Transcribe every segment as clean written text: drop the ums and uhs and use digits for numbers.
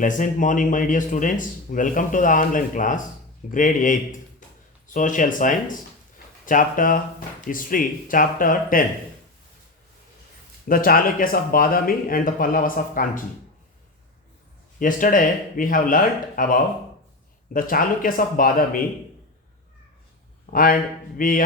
Pleasant morning, my dear students. Welcome to the online class, grade 8th, Social Science, chapter History, chapter 10. The Chalukyas of Badami and the Pallavas of Kanchi. Yesterday, we have learnt about the Chalukyas of Badami, and we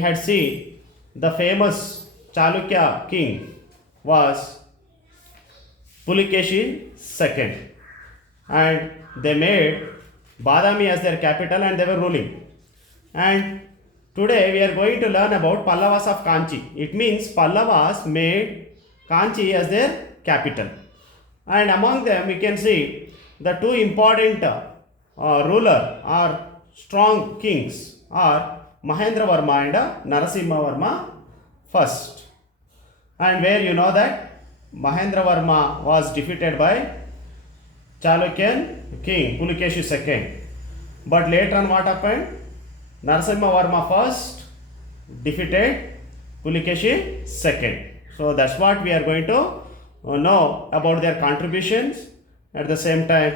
had seen the famous Chalukya king was Pulikeshi II, and they made Badami as their capital and they were ruling. And today we are going to learn about Pallavas of Kanchi. It means Pallavas made Kanchi as their capital. And among them we can see the two important ruler or strong kings are Mahendra Varma and Narasimha Varma first. And where you know that Mahendra Varma was defeated by Chalukyan king Pulikeshi II. But later on what happened? Narasimha Varma first defeated Pulikeshi II. So that's what we are going to know about their contributions. At the same time,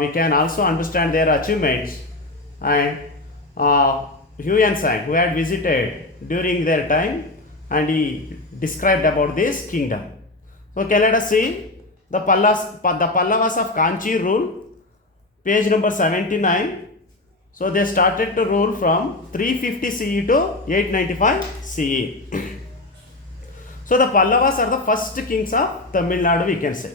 we can also understand their achievements. And Huyan Tsang, who had visited during their time, and he described about this kingdom. Okay, let us see the Pallavas of Kanchi rule, page number 79. So they started to rule from 350 CE to 895 CE. So the Pallavas are the first kings of Tamil Nadu, we can say.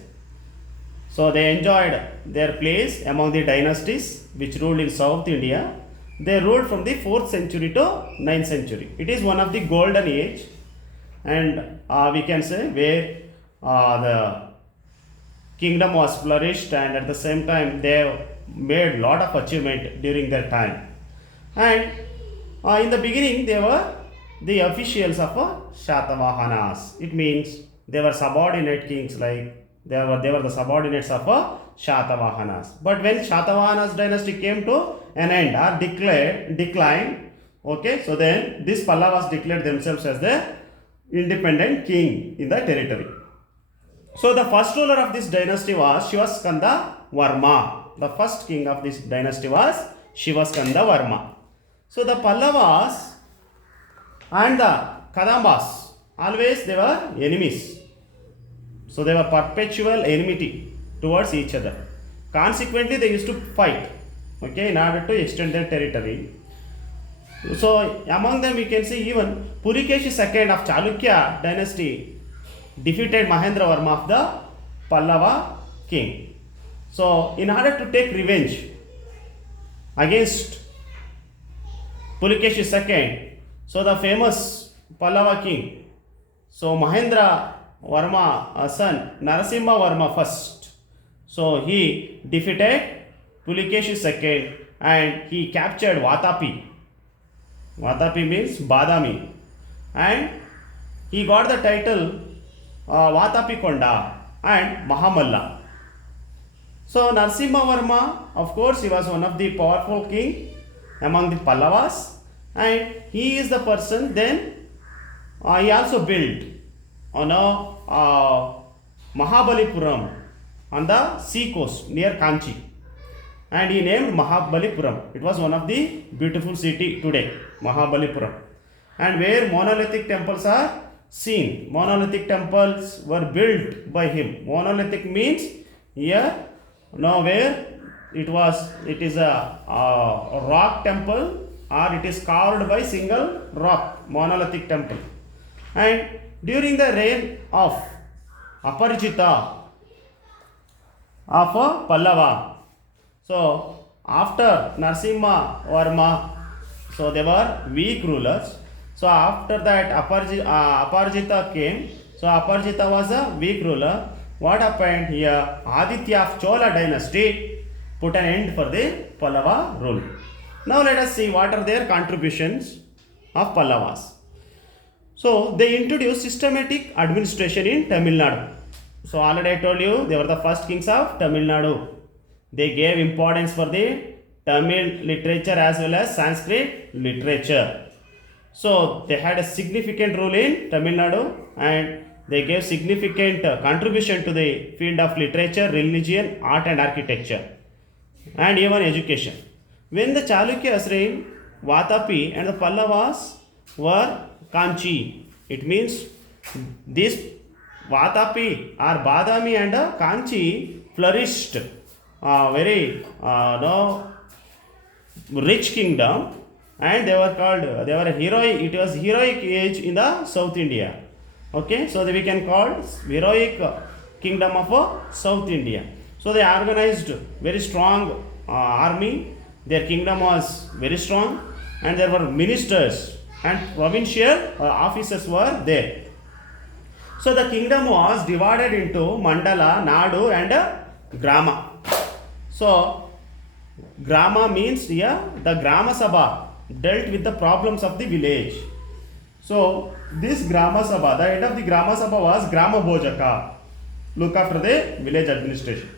So they enjoyed their place among the dynasties which ruled in South India. They ruled from the 4th century to 9th century. It is one of the golden age, and we can say where the kingdom was flourished, and at the same time they made lot of achievement during their time. And in the beginning they were the officials of Shatavahanas. It means they were subordinate kings, like they were the subordinates of Shatavahanas. But when Shatavahanas dynasty came to an end or declined, okay, so then these Pallavas declared themselves as the independent king in the territory. So the first ruler of this dynasty was Shivaskanda Varma. The first king of this dynasty was Shivaskanda Varma. So the Pallavas and the Kadambas, always they were enemies. So they were perpetual enmity towards each other. Consequently, they used to fight, okay, in order to extend their territory. So among them we can see even Pulikeshi II of Chalukya dynasty defeated Mahendra Varma of the Pallava king. So in order to take revenge against Pulikeshi II, so the famous Pallava king, so Mahendra Varma son Narasimha Varma first, so he defeated Pulikeshi II and he captured Vatapi. Vatapi means Badami, and he got the title Vatapi Konda and Mahamalla. So Narasimha Varma, of course, he was one of the powerful king among the Pallavas, and he is the person. Then he also built on a Mahabalipuram on the sea coast near Kanchi, and he named Mahabalipuram. It was one of the beautiful city today, Mahabalipuram, and where monolithic temples are seen. Monolithic temples were built by him. Monolithic means here now where it is a rock temple, or it is carved by single rock, monolithic temple. And during the reign of Aparajita of Pallava, so after Narasimha Varma, so they were weak rulers. So after that Aparajita came. So Aparajita was a weak ruler. What happened here? Aditya of Chola dynasty put an end for the Pallava rule. Now let us see what are their contributions of Pallavas. So they introduced systematic administration in Tamil Nadu. So already I told you they were the first kings of Tamil Nadu. They gave importance for the Tamil literature as well as Sanskrit literature. So they had a significant role in Tamil Nadu, and they gave significant contribution to the field of literature, religion, art and architecture, and even education. When the Chalukyas reigned, Vatapi and the Pallavas were Kanchi. It means this Vatapi or Badami and Kanchi flourished, very no rich kingdom, and they were heroic. It was heroic age in the South India. Okay, so we can call heroic kingdom of South India. So they organized very strong army. Their kingdom was very strong, and there were ministers and provincial officers were there. So the kingdom was divided into Mandala, Nadu, and Grama. So Grama means here the Grama Sabha dealt with the problems of the village. So this Grama Sabha, the head of the Grama Sabha was Grama Bhojaka, look after the village administration.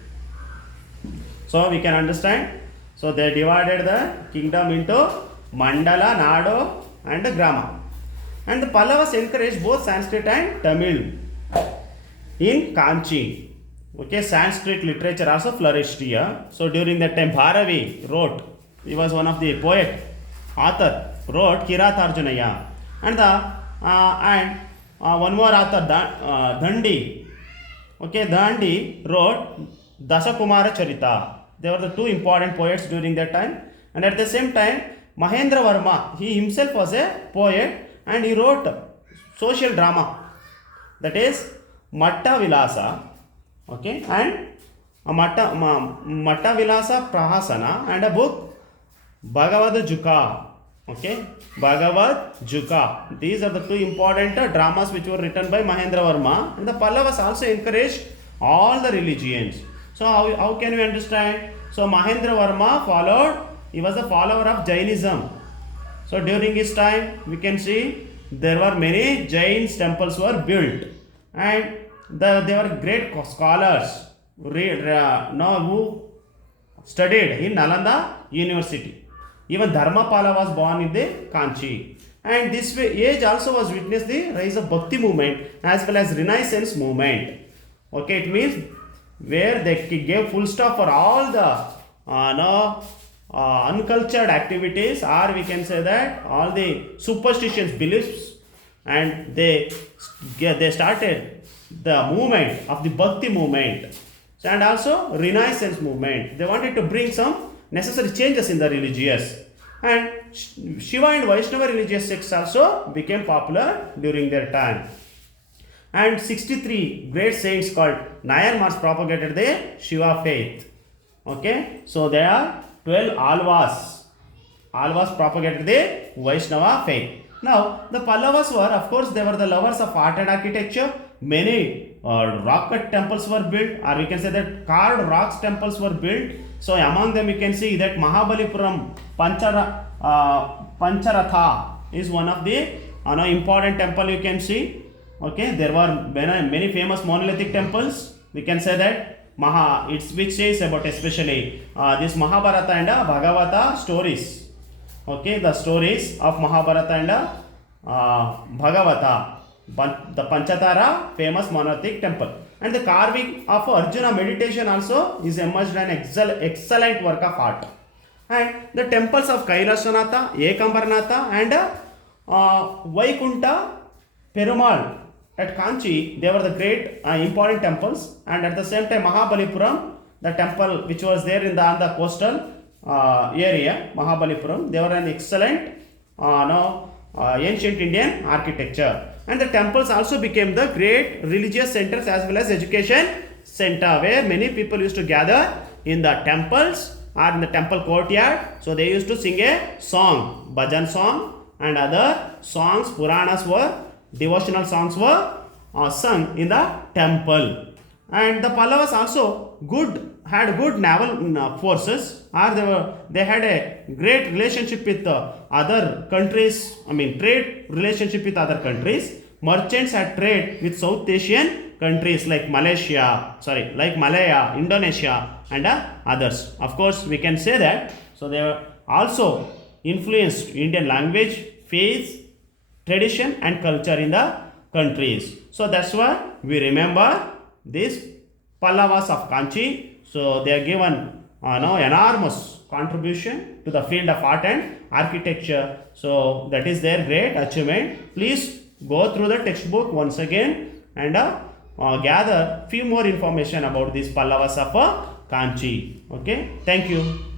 So we can understand. So they divided the kingdom into Mandala, Nadu and Grama. And the Pallavas encouraged both Sanskrit and Tamil in Kanchi. Okay, Sanskrit literature also flourished here. So during that time Bharavi wrote, he was one of the poet, author, wrote Kiratharjunaya. And one more author, Dandi. Okay, Dandi wrote Dasakumara Charita. They were the two important poets during that time. And at the same time, Mahendra Varma, he himself was a poet and he wrote social drama, that is Matta Vilasa, okay, and Matta Vilasa Prahasana, and a book Bhagavad Juka, okay, Bhagavad Juka. These are the two important dramas which were written by Mahendra Varma. And the Pallavas also encouraged all the religions. So how can we understand? So Mahendra Varma he was a follower of Jainism. So during his time we can see there were many Jain temples were built, and they were great scholars who studied in Nalanda University. Even Dharmapala was born in the Kanchi. And this age also was witnessed the rise of Bhakti movement as well as Renaissance movement. Okay, it means where they gave full stop for all the uncultured activities, or we can say that all the superstitious beliefs, and they started the movement of the Bhakti movement and also Renaissance movement. They wanted to bring some necessary changes in the religious, and Shiva and Vaishnava religious sects also became popular during their time. And 63 great saints called Nayarmars propagated the Shiva faith. Okay, so there are 12 Alvas. Alvas propagated the Vaishnava faith. Now, the Pallavas were, of course, they were the lovers of art and architecture. Many rock-cut temples were built, or we can say that carved rocks temples were built. So, among them, you can see that Mahabalipuram Pancharatha is one of the important temple you can see. Okay, there were many famous monolithic temples. We can say that which says about especially this Mahabharata and Bhagavata stories. Okay, the stories of Mahabharata and Bhagavata, the Panchatara famous monolithic temple, and the carving of Arjuna meditation also is emerged an excellent work of art. And the temples of Kailasanatha, Ekambaranatha and Vaikunta Perumal at Kanchi, they were the great important temples. And at the same time Mahabalipuram, the temple which was there in the coastal area, Mahabalipuram, they were an excellent ancient Indian architecture. And the temples also became the great religious centers as well as education center, where many people used to gather in the temples or in the temple courtyard. So they used to sing a song, bhajan song and other songs, Puranas were, devotional songs were sung in the temple. And the Pallavas also had good naval forces, or they had a great relationship with other countries, trade relationship with other countries. Merchants had trade with South Asian countries like Malaya, Indonesia and others. Of course, we can say that. So they were also influenced Indian language, faith, tradition and culture in the countries. So that's why we remember these Pallavas of Kanchi. So they are given enormous contribution to the field of art and architecture. So that is their great achievement. Please go through the textbook once again and gather few more information about these Pallavas of Kanchi. Okay, thank you.